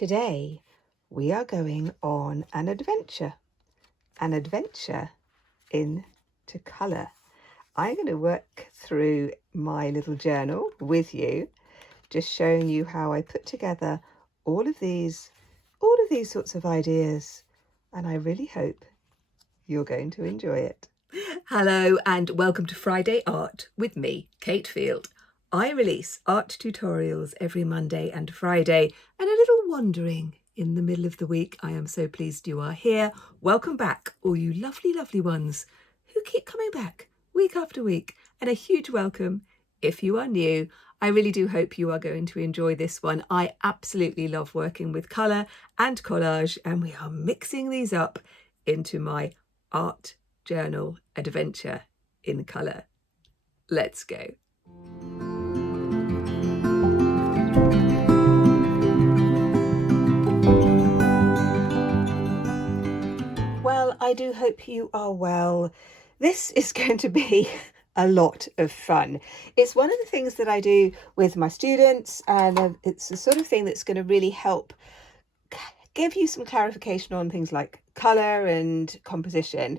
Today we are going on an adventure into colour. I'm going to work through my little journal with you, just showing you how I put together all of these sorts of ideas, and I really hope you're going to enjoy it. Hello and welcome to Friday Art with me, Cate Field. I release art tutorials every Monday and Friday and a little wandering in the middle of the week. I am so pleased you are here. Welcome back, all you lovely, lovely ones who keep coming back week after week, and a huge welcome if you are new. I really do hope you are going to enjoy this one. I absolutely love working with colour and collage, and we are mixing these up into my art journal adventure in colour. Let's go. Well, I do hope you are well. This is going to be a lot of fun. It's one of the things that I do with my students, and it's the sort of thing that's going to really help give you some clarification on things like colour and composition.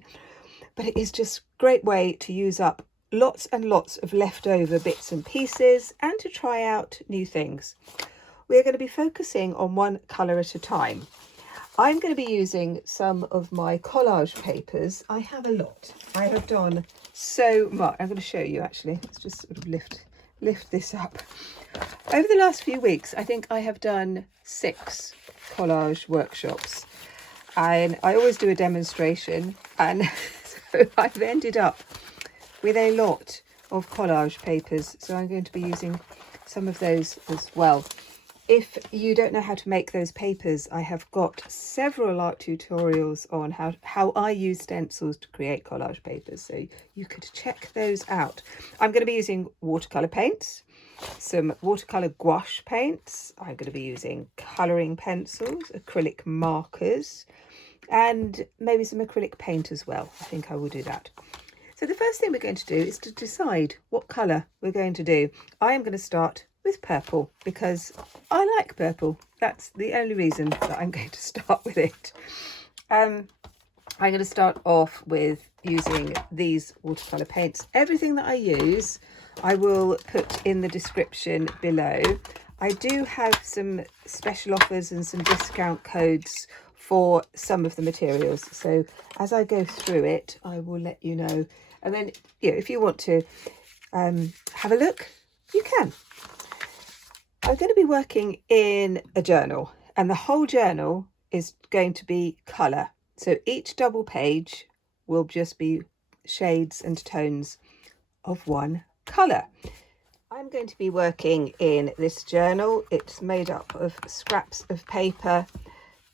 But it is just a great way to use up lots and lots of leftover bits and pieces and to try out new things. We're going to be focusing on one colour at a time. I'm going to be using some of my collage papers. I have a lot. I have done so much. I'm going to show you actually. Let's just sort of lift this up. Over the last few weeks, I think I have done 6 collage workshops, and I always do a demonstration, and so I've ended up with a lot of collage papers, so I'm going to be using some of those as well. If you don't know how to make those papers, I have got several art tutorials on how I use stencils to create collage papers, so you could check those out. I'm going to be using watercolour paints, some watercolour gouache paints. I'm going to be using colouring pencils, acrylic markers, and maybe some acrylic paint as well. I think I will do that. So the first thing we're going to do is to decide what colour we're going to do. I am going to start with purple because I like purple. That's the only reason that I'm going to start with it. I'm going to start off with using these watercolour paints. Everything that I use I will put in the description below. I do have some special offers and some discount codes for some of the materials, so as I go through it I will let you know, and then if you want to have a look, you can. I'm going to be working in a journal, and the whole journal is going to be colour, so each double page will just be shades and tones of one colour. I'm going to be working in this journal. It's made up of scraps of paper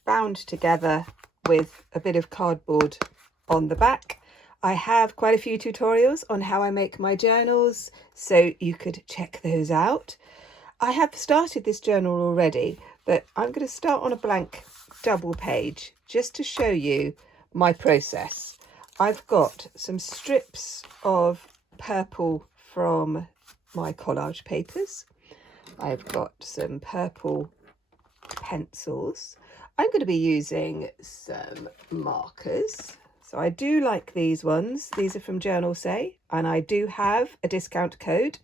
bound together with a bit of cardboard on the back. I have quite a few tutorials on how I make my journals, so you could check those out. I have started this journal already, but I'm going to start on a blank double page just to show you my process. I've got some strips of purple from my collage papers. I've got some purple pencils. I'm going to be using some markers. So I do like these ones. These are from Journal Say, and I do have a discount code.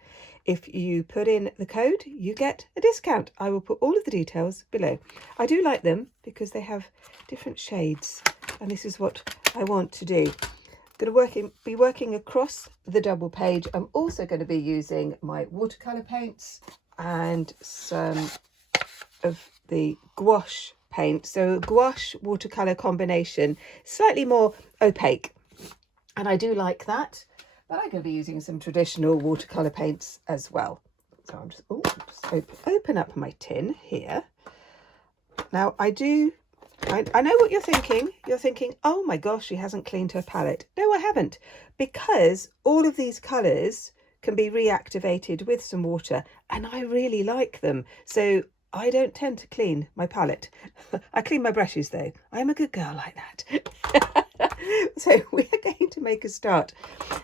If you put in the code, you get a discount. I will put all of the details below. I do like them because they have different shades, and this is what I want to do. I'm going to be working across the double page. I'm also going to be using my watercolour paints and some of the gouache paint. So gouache watercolour combination, slightly more opaque, and I do like that. But I'm going to be using some traditional watercolour paints as well. So I'm just open up my tin here. Now I know what you're thinking. You're thinking, oh my gosh, she hasn't cleaned her palette. No, I haven't, because all of these colours can be reactivated with some water, and I really like them. So I don't tend to clean my palette. I clean my brushes though. I'm a good girl like that. So we are going to make a start.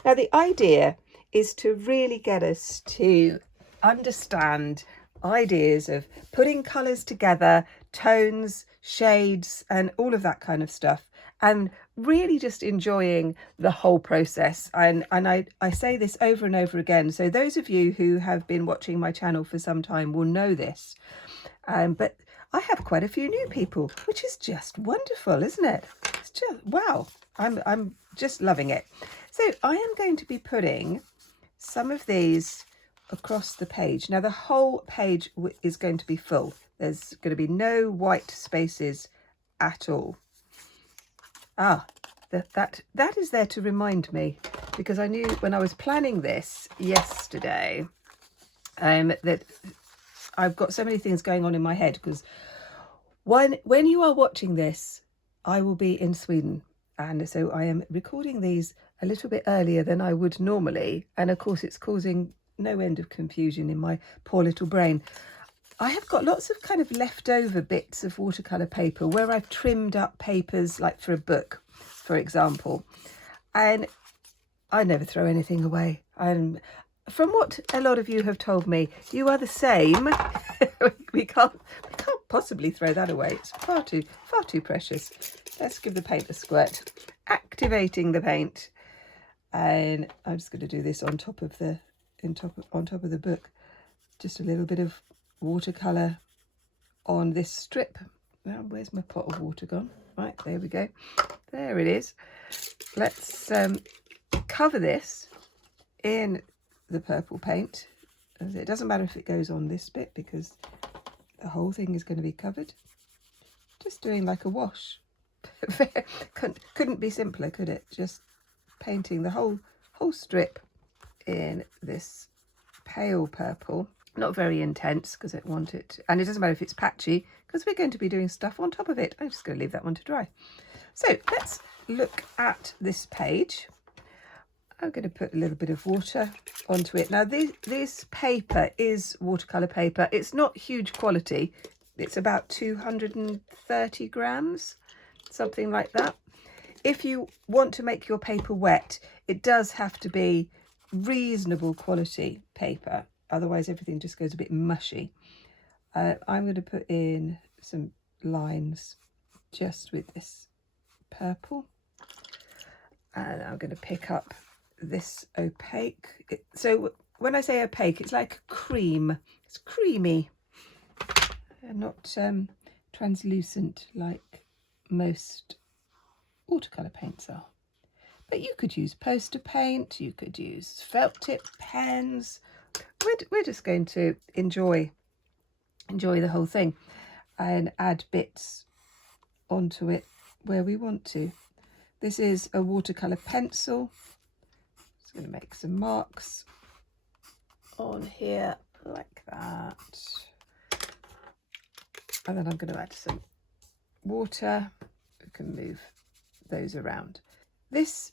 Now the idea is to really get us to understand ideas of putting colours together tones, shades, and all of that kind of stuff, and really just enjoying the whole process. And I say this over and over again, so those of you who have been watching my channel for some time will know this, but I have quite a few new people, which is just wonderful, isn't it? It's just wow. I'm just loving it. So I am going to be putting some of these across the page. Now the whole page is going to be full. There's going to be no white spaces at all. That is there to remind me, because I knew when I was planning this yesterday that I've got so many things going on in my head, because when you are watching this, I will be in Sweden, and so I am recording these a little bit earlier than I would normally, and of course it's causing no end of confusion in my poor little brain. I have got lots of kind of leftover bits of watercolour paper where I've trimmed up papers, like for a book, for example, and I never throw anything away. And from what a lot of you have told me, you are the same. we can't possibly throw that away. It's far too precious. Let's give the paint a squirt, activating the paint, and I'm just going to do this on top of the book. Just a little bit of watercolour on this strip. Now, where's my pot of water gone? Right, there we go. There it is. Let's cover this in the purple paint. It doesn't matter if it goes on this bit, because the whole thing is going to be covered. Just doing like a wash. Couldn't be simpler, could it? Just painting the whole strip in this pale purple. Not very intense, because I want it, and it doesn't matter if it's patchy, because we're going to be doing stuff on top of it. I'm just going to leave that one to dry. So let's look at this page. I'm going to put a little bit of water onto it. Now this paper is watercolour paper. It's not huge quality. It's about 230 grams, something like that. If you want to make your paper wet, it does have to be reasonable quality paper. Otherwise everything just goes a bit mushy. I'm going to put in some lines just with this purple, and I'm going to pick up this opaque. So when I say opaque, it's like cream. It's creamy and not translucent like most watercolour paints are. But you could use poster paint, you could use felt tip pens. We're just going to enjoy the whole thing and add bits onto it where we want to. This is a watercolour pencil. Just going to make some marks on here like that. And then I'm going to add some water. We can move those around. This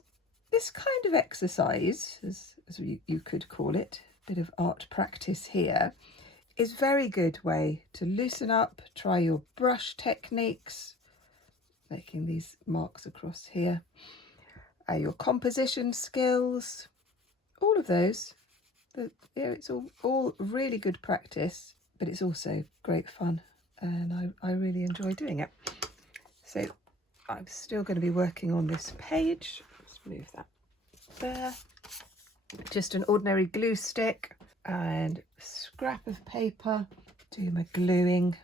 kind of exercise, as you could call it, a bit of art practice here, is a very good way to loosen up, try your brush techniques, making these marks across here, your composition skills, all of those. It's all really good practice, but it's also great fun, and I really enjoy doing it. So I'm still going to be working on this page. Let's move that there. Just an ordinary glue stick and a scrap of paper. Do my gluing.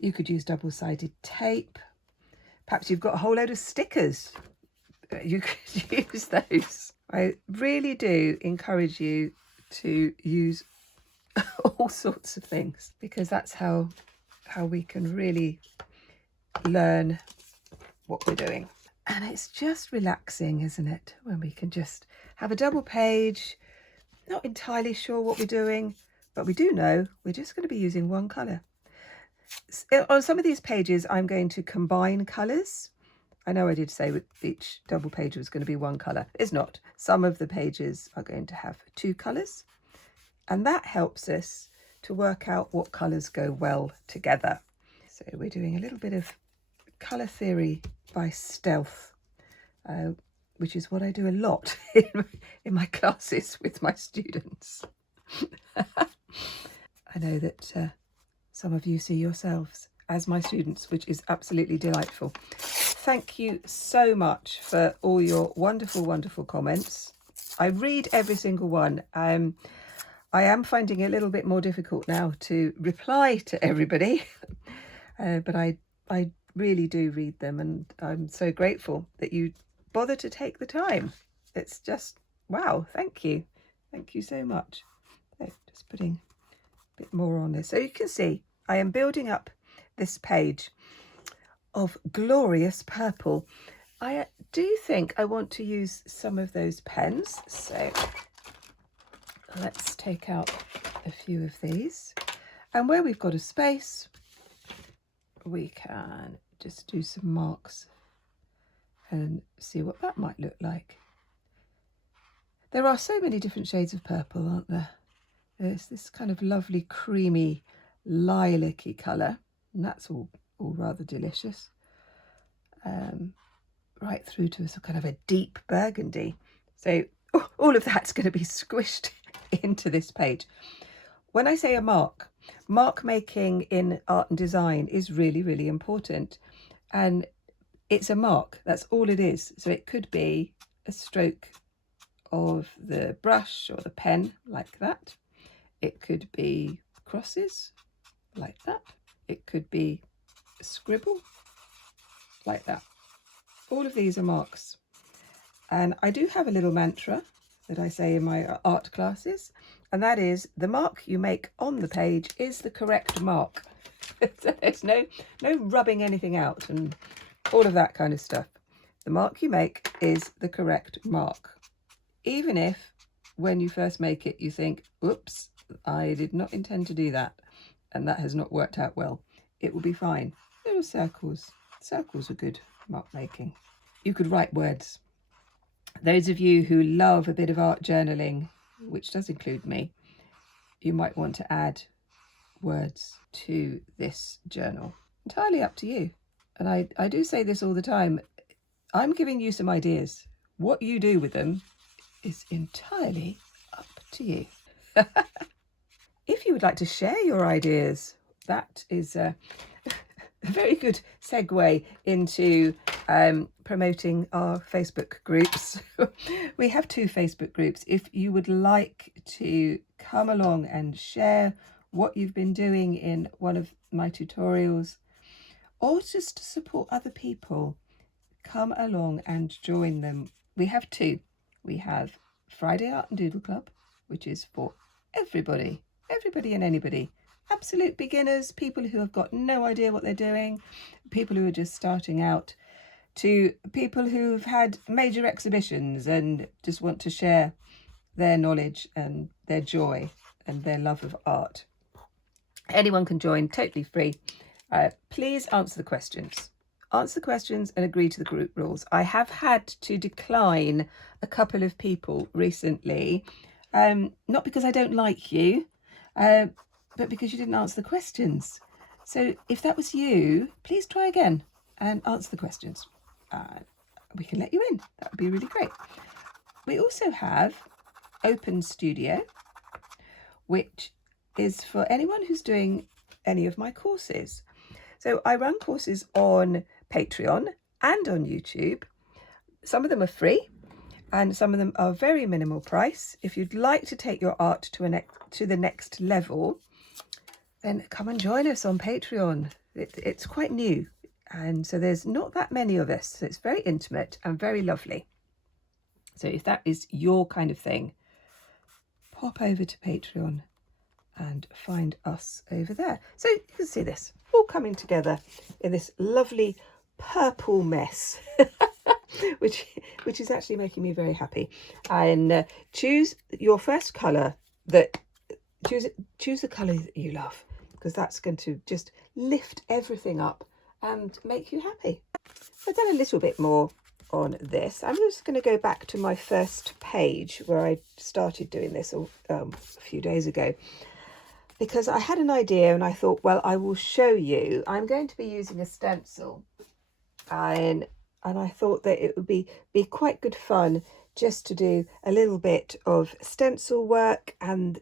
You could use double-sided tape. Perhaps you've got a whole load of stickers. You could use those. I really do encourage you to use all sorts of things, because that's how we can really learn what we're doing. And it's just relaxing, isn't it, when we can just have a double page, not entirely sure what we're doing, but we do know we're just going to be using one colour. On some of these pages I'm going to combine colours. I know I did say with each double page was going to be one colour. It's not. Some of the pages are going to have two colours, and that helps us to work out what colours go well together. So we're doing a little bit of colour theory by stealth, which is what I do a lot in my classes with my students. I know that some of you see yourselves as my students, which is absolutely delightful. Thank you so much for all your wonderful, wonderful comments. I read every single one. I am finding it a little bit more difficult now to reply to everybody, but I really do read them, and I'm so grateful that you bother to take the time. It's just, wow, thank you. Thank you so much. So just putting a bit more on this. So you can see I am building up this page of glorious purple. I do think I want to use some of those pens, so let's take out a few of these, and where we've got a space we can just do some marks and see what that might look like. There are so many different shades of purple, aren't there? There's this kind of lovely creamy lilac-y colour, and that's all rather delicious, right through to a kind of a deep burgundy. So all of that's going to be squished into this page. When I say a mark making in art and design is really, really important, and it's a mark, that's all it is. So it could be a stroke of the brush or the pen like that. It could be crosses like that. It could be a scribble like that. All of these are marks, and I do have a little mantra that I say in my art classes, and that is, the mark you make on the page is the correct mark. There's no rubbing anything out and all of that kind of stuff. The mark you make is the correct mark, even if when you first make it you think, oops, I did not intend to do that, and that has not worked out well. It will be fine. Little circles are good mark making. You could write words. Those of you who love a bit of art journaling, which does include me, you might want to add words to this journal. Entirely up to you. And I do say this all the time. I'm giving you some ideas. What you do with them is entirely up to you. If you would like to share your ideas, that is a very good segue into promoting our Facebook groups. We have 2 Facebook groups. If you would like to come along and share what you've been doing in one of my tutorials, or just to support other people, come along and join them. We have 2. We have Friday Art and Doodle Club, which is for everybody and anybody. Absolute beginners, people who have got no idea what they're doing, people who are just starting out, to people who've had major exhibitions and just want to share their knowledge and their joy and their love of art. Anyone can join, totally free. Please answer the questions. Answer the questions and agree to the group rules. I have had to decline a couple of people recently, not because I don't like you, but because you didn't answer the questions. So if that was you, please try again and answer the questions. We can let you in. That would be really great. We also have Open Studio, which is for anyone who's doing any of my courses. So I run courses on Patreon and on YouTube. Some of them are free and some of them are very minimal price. If you'd like to take your art to the next level, then come and join us on Patreon. It's quite new, and so there's not that many of us, so it's very intimate and very lovely. So if that is your kind of thing, pop over to Patreon and find us over there. So you can see this all coming together in this lovely purple mess, which is actually making me very happy. And choose your first colour choose the colour that you love, because that's going to just lift everything up and make you happy. I've done a little bit more on this. I'm just going to go back to my first page where I started doing this a few days ago, because I had an idea and I thought, well, I will show you. I'm going to be using a stencil, and I thought that it would be quite good fun just to do a little bit of stencil work and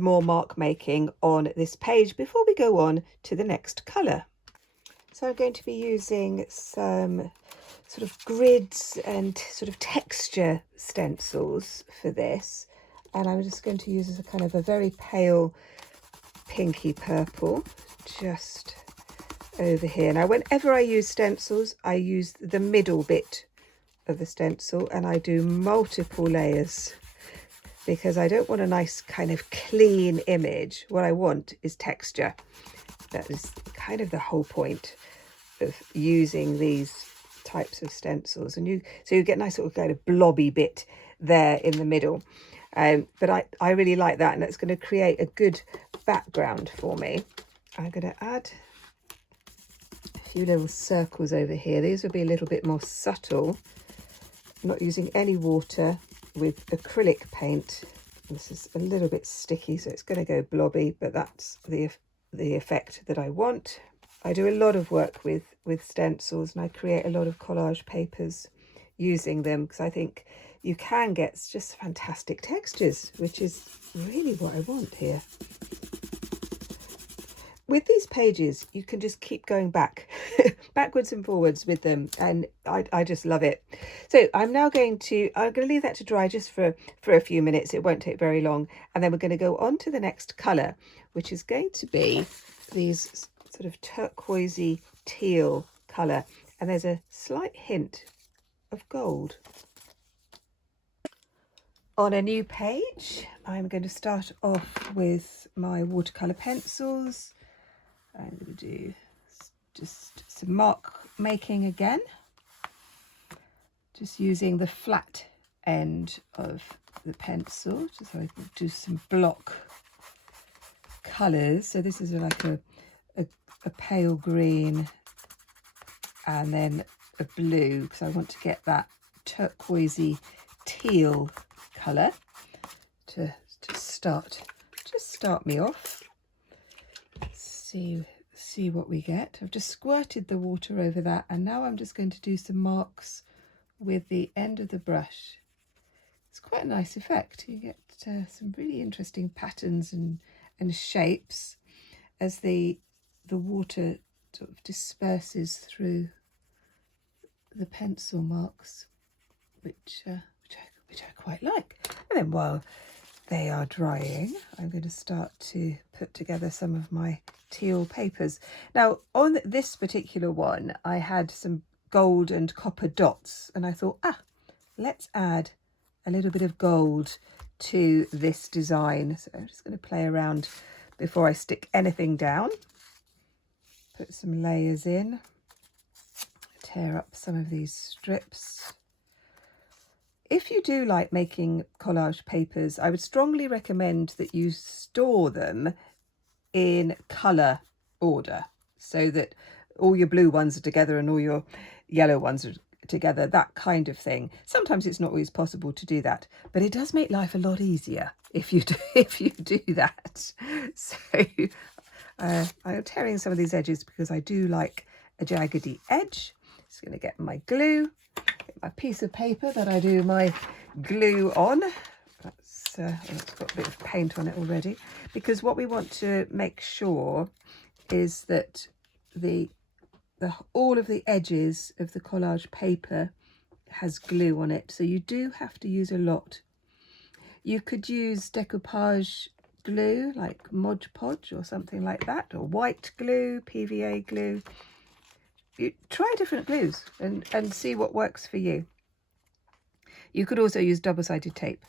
more mark making on this page before we go on to the next colour. So I'm going to be using some sort of grids and sort of texture stencils for this. And I'm just going to use as a kind of a very pale pinky purple just over here. Now, whenever I use stencils, I use the middle bit of the stencil and I do multiple layers because I don't want a nice kind of clean image. What I want is texture. That is kind of the whole point of using these types of stencils. And so you get a nice sort of kind of blobby bit there in the middle. But I really like that, and it's going to create a good background for me. I'm going to add a few little circles over here. These will be a little bit more subtle. I'm not using any water with acrylic paint. This is a little bit sticky, so it's going to go blobby, but that's the effect that I want. I do a lot of work with stencils, and I create a lot of collage papers using them because I think you can get just fantastic textures, which is really what I want here. With these pages, you can just keep going backwards and forwards with them, and I just love it. So I'm going to leave that to dry just for a few minutes. It won't take very long, and then we're going to go on to the next colour, which is going to be these sort of turquoisey teal colour, and there's a slight hint of gold. On a new page, I'm going to start off with my watercolour pencils. I'm going to do just some mark making again, just using the flat end of the pencil, just so I can do some block colours. So this is like a pale green and then a blue, because I want to get that turquoisey teal colour to start me off. See what we get. I've just squirted the water over that, and now I'm just going to do some marks with the end of the brush. It's quite a nice effect. You get some really interesting patterns and shapes as the water sort of disperses through the pencil marks, which I quite like. And then while they are drying, I'm going to start to put together some of my teal papers. Now, on this particular one, I had some gold and copper dots, and I thought, let's add a little bit of gold to this design. So I'm just going to play around before I stick anything down. Put some layers in, tear up some of these strips. If you do like making collage papers, I would strongly recommend that you store them in colour order, so that all your blue ones are together and all your yellow ones are together, that kind of thing. Sometimes it's not always possible to do that, but it does make life a lot easier if you do that. So I'm tearing some of these edges because I do like a jaggedy edge. Just going to get my glue, get my piece of paper that I do my glue on. It's got a bit of paint on it already, because what we want to make sure is that all of the edges of the collage paper has glue on it, so you do have to use a lot. You could use decoupage glue like Mod Podge or something like that, or white glue, PVA glue. You try different glues and see what works for you. You could also use double-sided tape,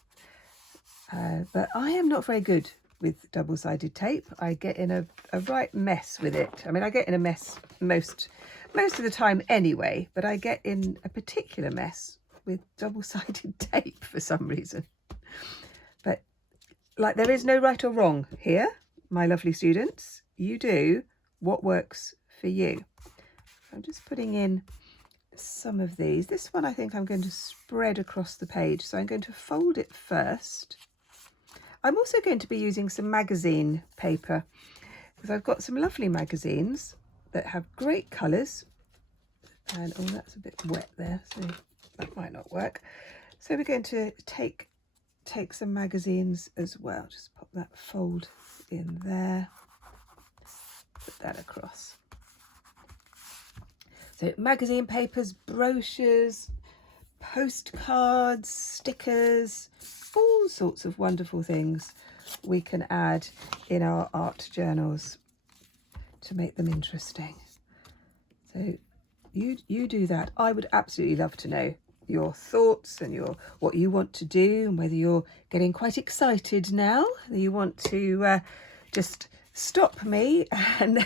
but I am not very good with double-sided tape. I get in a right mess with it. I mean, I get in a mess most of the time anyway, but I get in a particular mess with double-sided tape for some reason. But like, there is no right or wrong here, my lovely students. You do what works for you. I'm just putting in some of these. This one I think I'm going to spread across the page, so I'm going to fold it first. I'm also going to be using some magazine paper, because I've got some lovely magazines that have great colours. And oh, that's a bit wet there, so that might not work. So we're going to take some magazines as well. Just pop that fold in there, put that across. So magazine papers, brochures, postcards, stickers, all sorts of wonderful things we can add in our art journals to make them interesting. So you do that. I would absolutely love to know your thoughts and what you want to do, and whether you're getting quite excited now, you want to just stop me and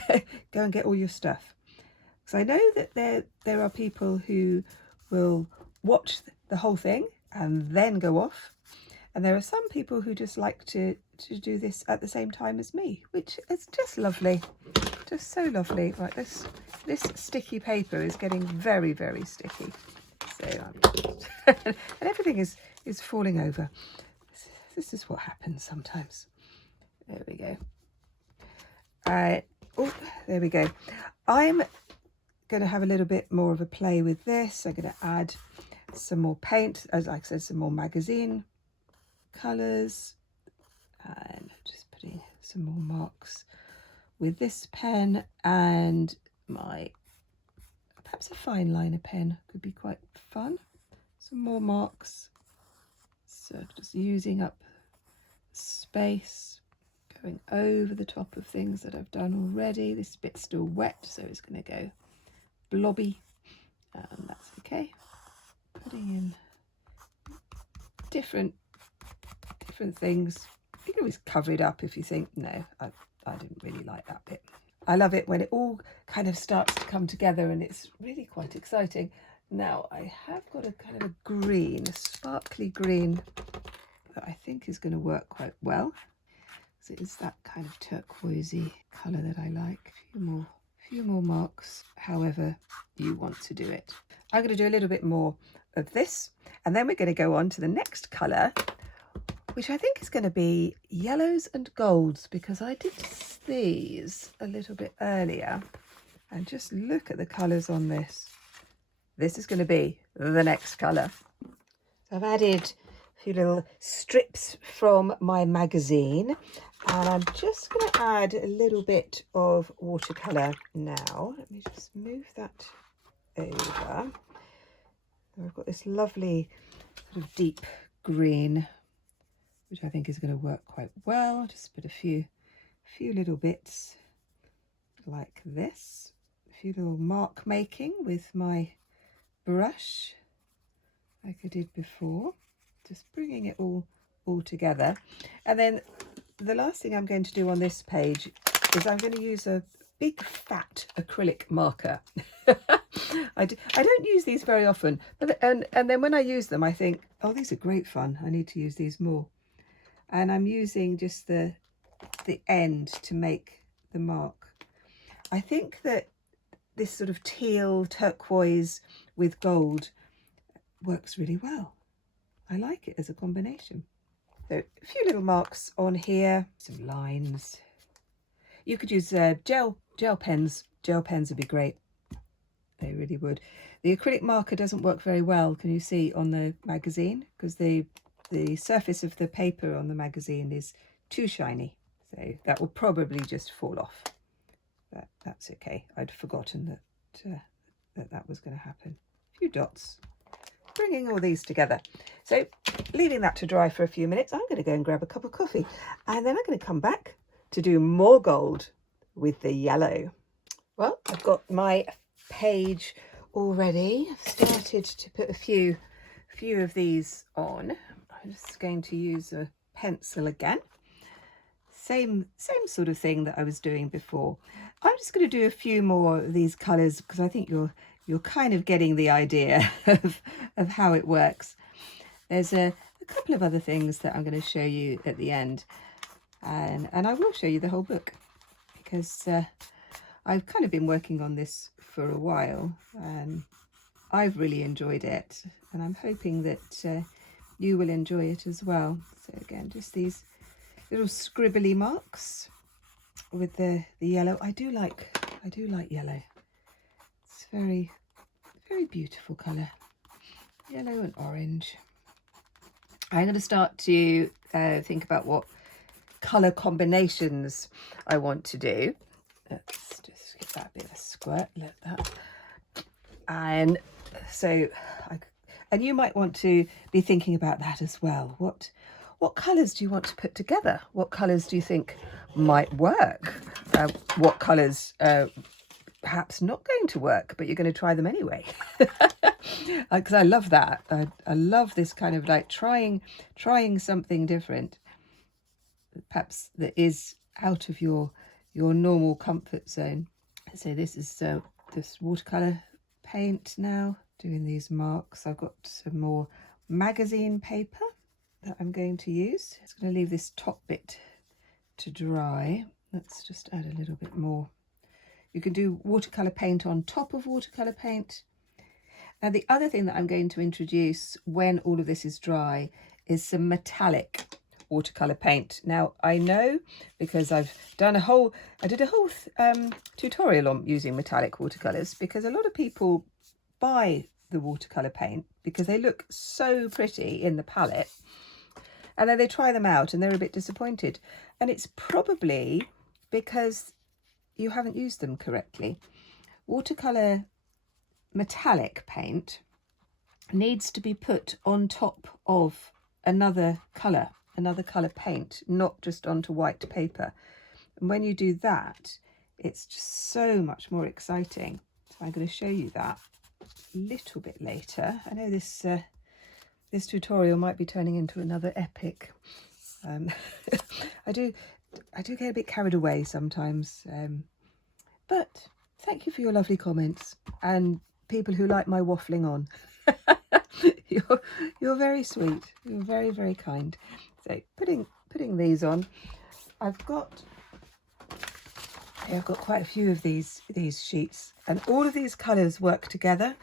go and get all your stuff. Because I know that there are people who will watch the whole thing and then go off, and there are some people who just like to do this at the same time as me, which is just lovely, just so lovely. Right, this sticky paper is getting very, very sticky, so and everything is falling over. This is what happens sometimes. There we go. Oh, there we go. I'm going to have a little bit more of a play with this. I'm going to add some more paint, as I said, some more magazine colours, and just putting some more marks with this pen, and perhaps a fine liner pen could be quite fun. Some more marks, so just using up space, going over the top of things that I've done already. This bit's still wet, so it's going to go blobby, and that's okay. Putting in different things. You can always cover it up if you think, no, I didn't really like that bit. I love it when it all kind of starts to come together, and it's really quite exciting. Now I have got a kind of a green, a sparkly green, that I think is going to work quite well. So it's that kind of turquoisey colour that I like. A few more marks, however you want to do it. I'm going to do a little bit more of this, and then we're going to go on to the next colour, which I think is going to be yellows and golds, because I did these a little bit earlier, and just look at the colours on this. This is going to be the next colour. So I've added a few little strips from my magazine, and I'm just going to add a little bit of watercolour now. Let me just move that over. I've got this lovely sort of deep green, which I think is going to work quite well. Just put a few little bits like this, a few little mark making with my brush like I did before, just bringing it all together. And then the last thing I'm going to do on this page is I'm going to use a big fat acrylic marker. I don't use these very often, but and then when I use them I think, oh, these are great fun, I need to use these more. And I'm using just the end to make the mark. I think that this sort of teal turquoise with gold works really well. I like it as a combination. So a few little marks on here, some lines. You could use gel pens. Gel pens would be great. They really would. The acrylic marker doesn't work very well, can you see, on the magazine, because the surface of the paper on the magazine is too shiny, so that will probably just fall off. But that's okay. I'd forgotten that was going to happen. A few dots, bringing all these together. So leaving that to dry for a few minutes, I'm going to go and grab a cup of coffee, and then I'm going to come back to do more gold with the yellow. Well, I've got my page already. I've started to put a few of these on. I'm just going to use a pencil again. Same sort of thing that I was doing before. I'm just going to do a few more of these colours, because I think you're kind of getting the idea of how it works. There's a couple of other things that I'm going to show you at the end, and I will show you the whole book, because I've kind of been working on this for a while, and I've really enjoyed it, and I'm hoping that you will enjoy it as well. So again, just these little scribbly marks with the yellow. I do like yellow. It's very, very beautiful colour. Yellow and orange. I'm going to start to think about what colour combinations I want to do. Let's just give that a bit of a squirt like that. And so, and you might want to be thinking about that as well. What colours do you want to put together? What colours do you think might work? What colours perhaps not going to work, but you're going to try them anyway? Because I love that. I love this kind of like trying something different, perhaps that is out of your normal comfort zone. So this is this watercolour paint now, doing these marks. I've got some more magazine paper that I'm going to use. It's going to leave this top bit to dry. Let's just add a little bit more. You can do watercolour paint on top of watercolour paint. Now the other thing that I'm going to introduce when all of this is dry is some metallic watercolour paint. Now I know, because I did a whole tutorial on using metallic watercolours, because a lot of people buy the watercolour paint because they look so pretty in the palette, and then they try them out and they're a bit disappointed, and it's probably because you haven't used them correctly. Watercolour metallic paint needs to be put on top of another colour paint, not just onto white paper. And when you do that, it's just so much more exciting. So I'm going to show you that a little bit later. I know this this tutorial might be turning into another epic. I do get a bit carried away sometimes, but thank you for your lovely comments and people who like my waffling on. You're very sweet. You're very, very kind. So putting these on, I've got quite a few of these sheets, and all of these colours work together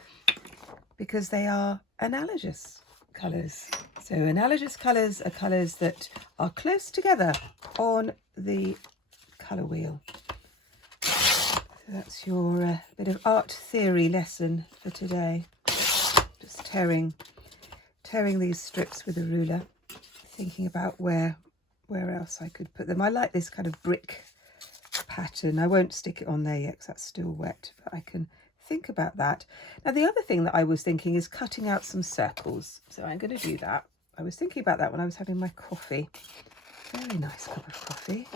because they are analogous colours. So analogous colours are colours that are close together on the colour wheel. So that's your bit of art theory lesson for today. Just tearing these strips with a ruler, thinking about where else I could put them. I like this kind of brick pattern. I won't stick it on there yet because that's still wet, but I can think about that. Now the other thing that I was thinking is cutting out some circles, so I'm going to do that. I was thinking about that when I was having my coffee. Very nice cup of coffee.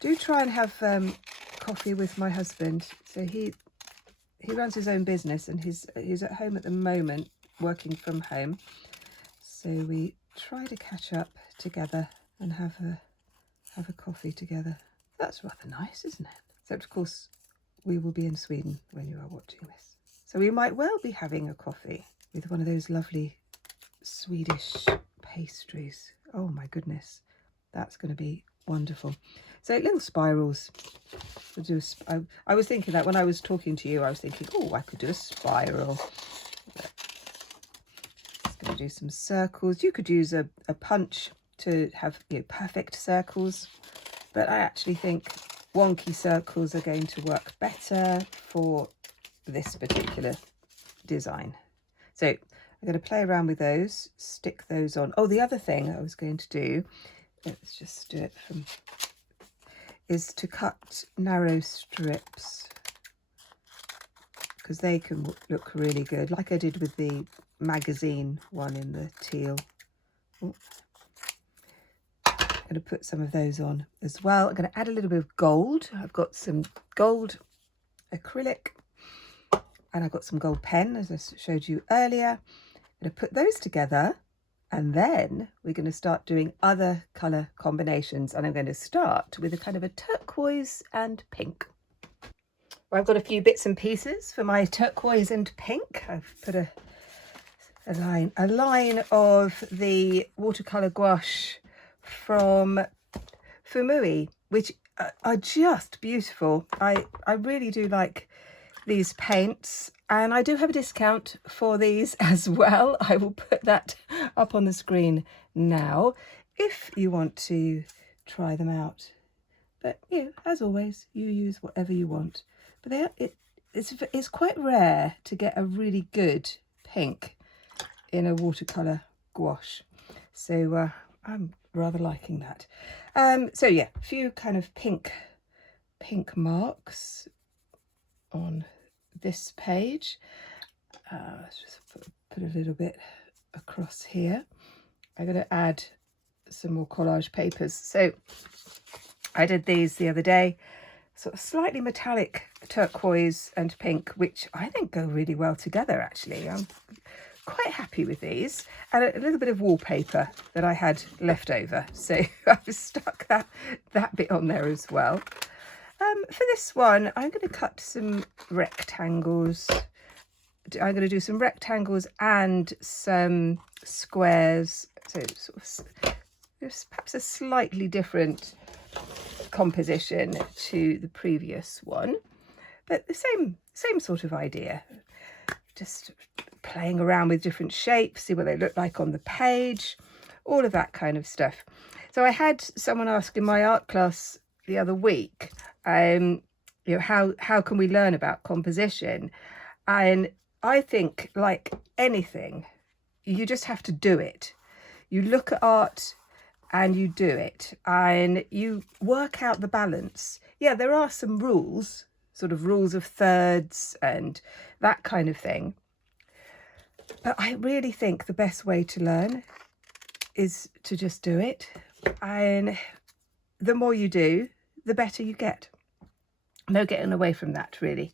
Do try and have coffee with my husband. So he runs his own business, and he's at home at the moment, working from home. So we try to catch up together and have a coffee together. That's rather nice, isn't it? Except of course we will be in Sweden when you are watching this. So we might well be having a coffee with one of those lovely Swedish pastries. Oh my goodness, that's going to be wonderful. So little spirals. I was thinking that when I was talking to you, I was thinking, oh, I could do a spiral. Just going to do some circles. You could use a punch to have, you know, perfect circles, but I actually think wonky circles are going to work better for this particular design. So I'm going to play around with those, stick those on. Oh, the other thing I was going to do, let's just do it from, is to cut narrow strips, because they can look really good, like I did with the magazine one in the teal. Ooh. I'm going to put some of those on as well. I'm going to add a little bit of gold. I've got some gold acrylic and I've got some gold pen, as I showed you earlier. I'm going to put those together, and then we're going to start doing other colour combinations, and I'm going to start with a kind of a turquoise and pink. Well, I've got a few bits and pieces for my turquoise and pink. I've put a line of the watercolour gouache from Fumui, which are just beautiful. I really do like these paints, and I do have a discount for these as well. I will put that up on the screen now if you want to try them out. But you know, as always, you use whatever you want. But it's quite rare to get a really good pink in a watercolour gouache, so I'm rather liking that. So yeah, a few kind of pink marks on this page. Let's just put a little bit across here. I'm going to add some more collage papers. So I did these the other day, sort of slightly metallic turquoise and pink, which I think go really well together actually. I'm quite happy with these, and a little bit of wallpaper that I had left over, so I've stuck that bit on there as well. For this one, I'm going to cut some rectangles. I'm going to do some rectangles and some squares, so sort of just perhaps a slightly different composition to the previous one, but the same sort of idea. Just playing around with different shapes, see what they look like on the page, all of that kind of stuff. So I had someone ask in my art class the other week, you know, how can we learn about composition? And I think, like anything, you just have to do it. You look at art and you do it, and you work out the balance. Yeah, there are some rules, sort of rules of thirds and that kind of thing. But I really think the best way to learn is to just do it. And the more you do, the better you get. No getting away from that, really.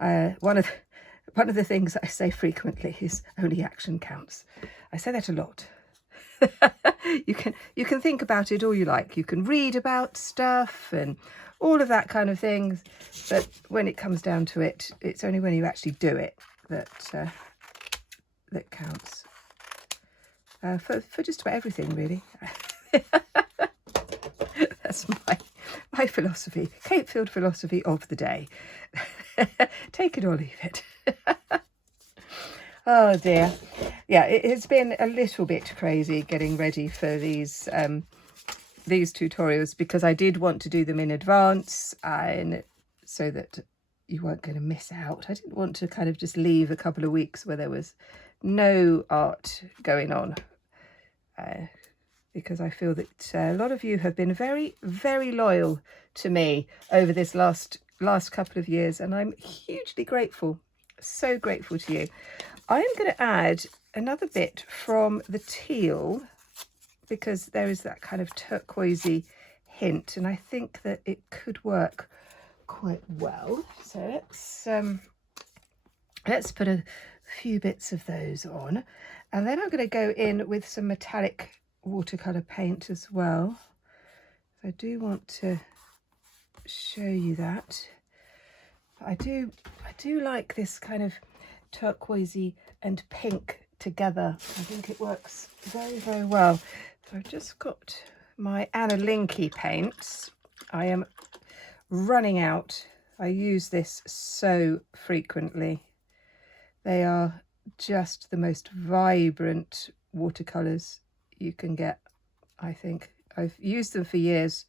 One of the things that I say frequently is only action counts. I say that a lot. You can think about it all you like. You can read about stuff and all of that kind of things, but when it comes down to it, it's only when you actually do it that that counts. For just about everything, really. That's my philosophy, Cate Field philosophy of the day. Take it or leave it. Oh dear. Yeah, it has been a little bit crazy getting ready for these tutorials, because I did want to do them in advance, and so that you weren't going to miss out. I didn't want to kind of just leave a couple of weeks where there was no art going on, because I feel that a lot of you have been very, very loyal to me over this last couple of years, and I'm hugely grateful, so grateful to you. I'm going to add another bit from the teal, because there is that kind of turquoisey hint, and I think that it could work quite well. So let's put a few bits of those on, and then I'm going to go in with some metallic watercolour paint as well. I do want to show you that. I do like this kind of turquoisey and pink together. I think it works very, very well. So I've just got my Anna Linky paints. I am running out. I use this so frequently. They are just the most vibrant watercolours you can get, I think. I've used them for years.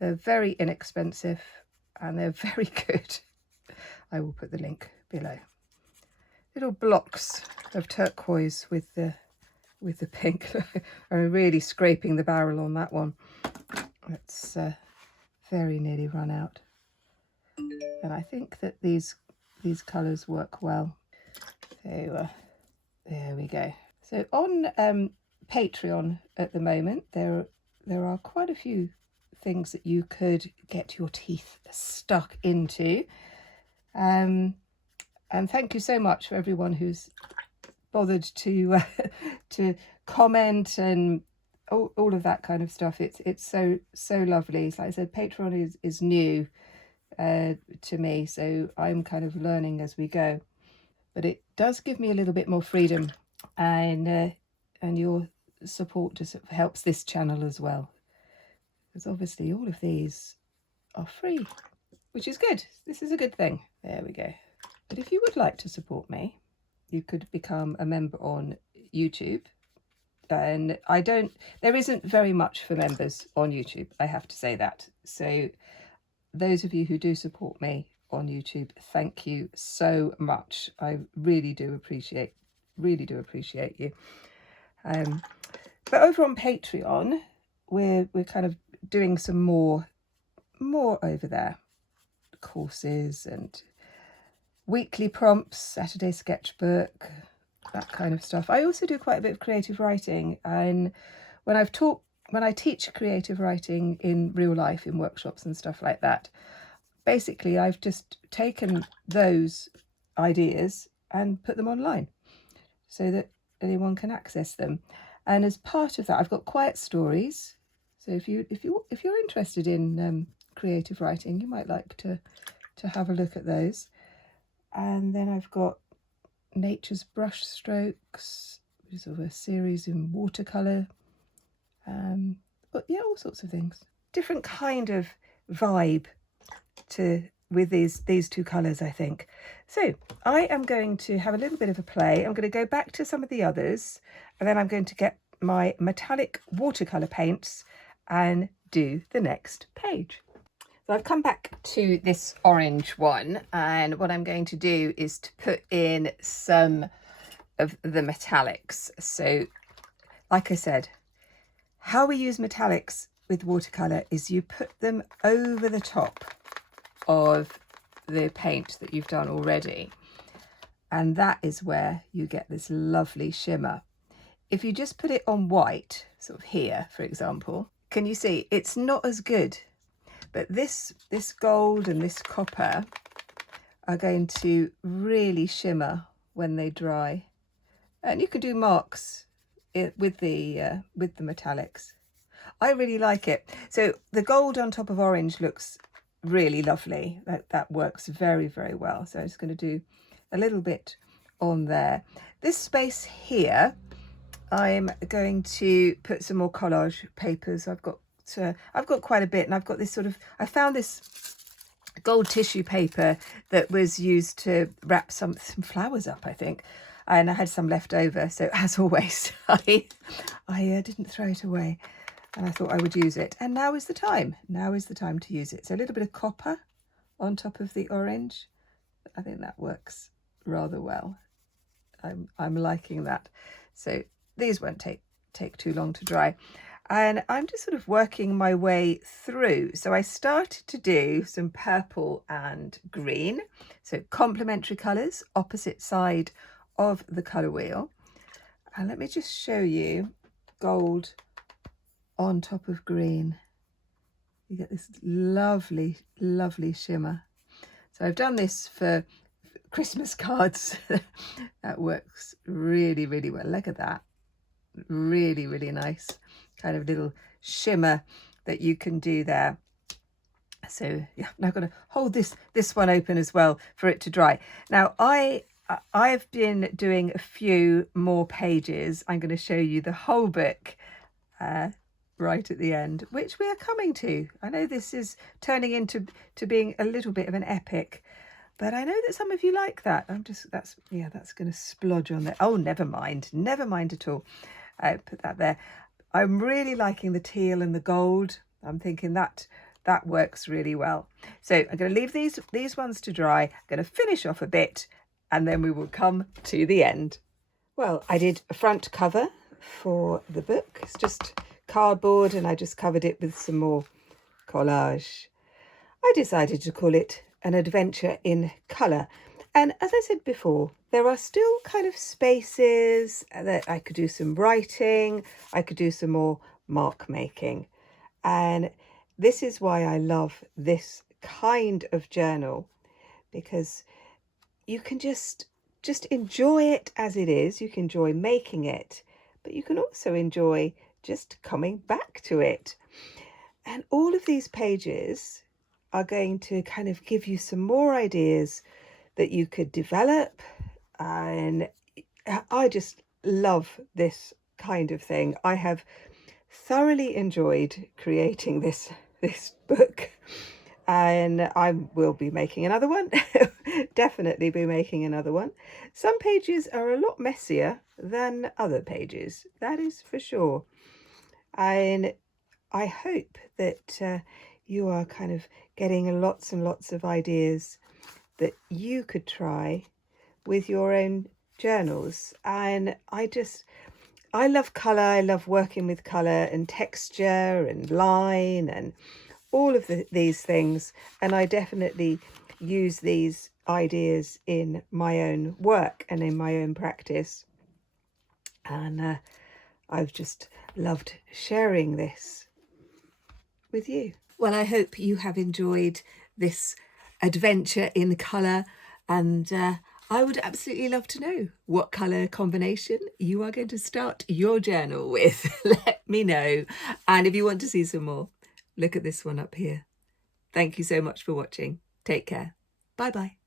They're very inexpensive and they're very good. I will put the link below. Little blocks of turquoise with the pink. I'm really scraping the barrel on that one. It's very nearly run out, and I think that these colours work well. So there we go. So on Patreon at the moment, there are quite a few things that you could get your teeth stuck into. And thank you so much for everyone who's bothered to comment and all of that kind of stuff. It's so lovely. Like I said, Patreon is new to me, so I'm kind of learning as we go. But it does give me a little bit more freedom, and your support just helps this channel as well, because obviously all of these are free, which is good. This is a good thing. There we go. But if you would like to support me, you could become a member on YouTube. And there isn't very much for members on YouTube, I have to say that. So those of you who do support me on YouTube, thank you so much. I really do appreciate you. But over on Patreon, we're kind of doing some more over there, courses and weekly prompts, Saturday sketchbook, that kind of stuff. I also do quite a bit of creative writing, and when I teach creative writing in real life, in workshops and stuff like that, basically I've just taken those ideas and put them online so that anyone can access them. And as part of that, I've got quiet stories. So if you're interested in creative writing, you might like to have a look at those. And then I've got Nature's Brush Strokes, which is sort of a series in watercolour. But yeah, all sorts of things. Different kind of vibe with these two colours, I think. So I am going to have a little bit of a play. I'm going to go back to some of the others, and then I'm going to get my metallic watercolour paints and do the next page. So I've come back to this orange one, and what I'm going to do is to put in some of the metallics. So like I said, how we use metallics with watercolour is you put them over the top of the paint that you've done already, and that is where you get this lovely shimmer. If you just put it on white, sort of here for example, can you see it's not as good? But this gold and this copper are going to really shimmer when they dry, and you can do marks with the metallics. I really like it. So the gold on top of orange looks really lovely. That works very, very well. So I'm just going to do a little bit on there. This space here, I'm going to put some more collage papers. I've got quite a bit, and I've got this sort of, I found this gold tissue paper that was used to wrap some flowers up, I think, and I had some left over. So as always, I didn't throw it away, and I thought I would use it. And now is the time. Now is the time to use it. So a little bit of copper on top of the orange. I think that works rather well. I'm liking that. So these won't take too long to dry. And I'm just sort of working my way through. So I started to do some purple and green. So complementary colours, opposite side of the colour wheel. And let me just show you gold on top of green. You get this lovely, lovely shimmer. So I've done this for Christmas cards. That works really, really well. Look at that. Really, really nice kind of little shimmer that you can do there. So yeah, now I've got to hold this one open as well for it to dry. Now I've been doing a few more pages. I'm going to show you the whole book right at the end, which we are coming to. I know this is turning into being a little bit of an epic, but I know that some of you like that. That's going to splodge on there. Oh, never mind at all. I put that there. I'm really liking the teal and the gold. I'm thinking that works really well. So I'm going to leave these ones to dry. I'm going to finish off a bit, and then we will come to the end. Well, I did a front cover for the book. It's just cardboard, and I just covered it with some more collage. I decided to call it An Adventure in Colour. And as I said before, there are still kind of spaces that I could do some writing, I could do some more mark making. And this is why I love this kind of journal, because you can just enjoy it as it is. You can enjoy making it, but you can also enjoy just coming back to it. And all of these pages are going to kind of give you some more ideas that you could develop, and I just love this kind of thing. I have thoroughly enjoyed creating this book, and I will be making another one. Definitely be making another one. Some pages are a lot messier than other pages, that is for sure, and I hope that you are kind of getting lots and lots of ideas that you could try with your own journals. And I love colour. I love working with colour and texture and line and all of these things, and I definitely use these ideas in my own work and in my own practice. And I've just loved sharing this with you. Well, I hope you have enjoyed this adventure in colour, and I would absolutely love to know what colour combination you are going to start your journal with. Let me know. And if you want to see some more, look at this one up here. Thank you so much for watching. Take care. Bye bye.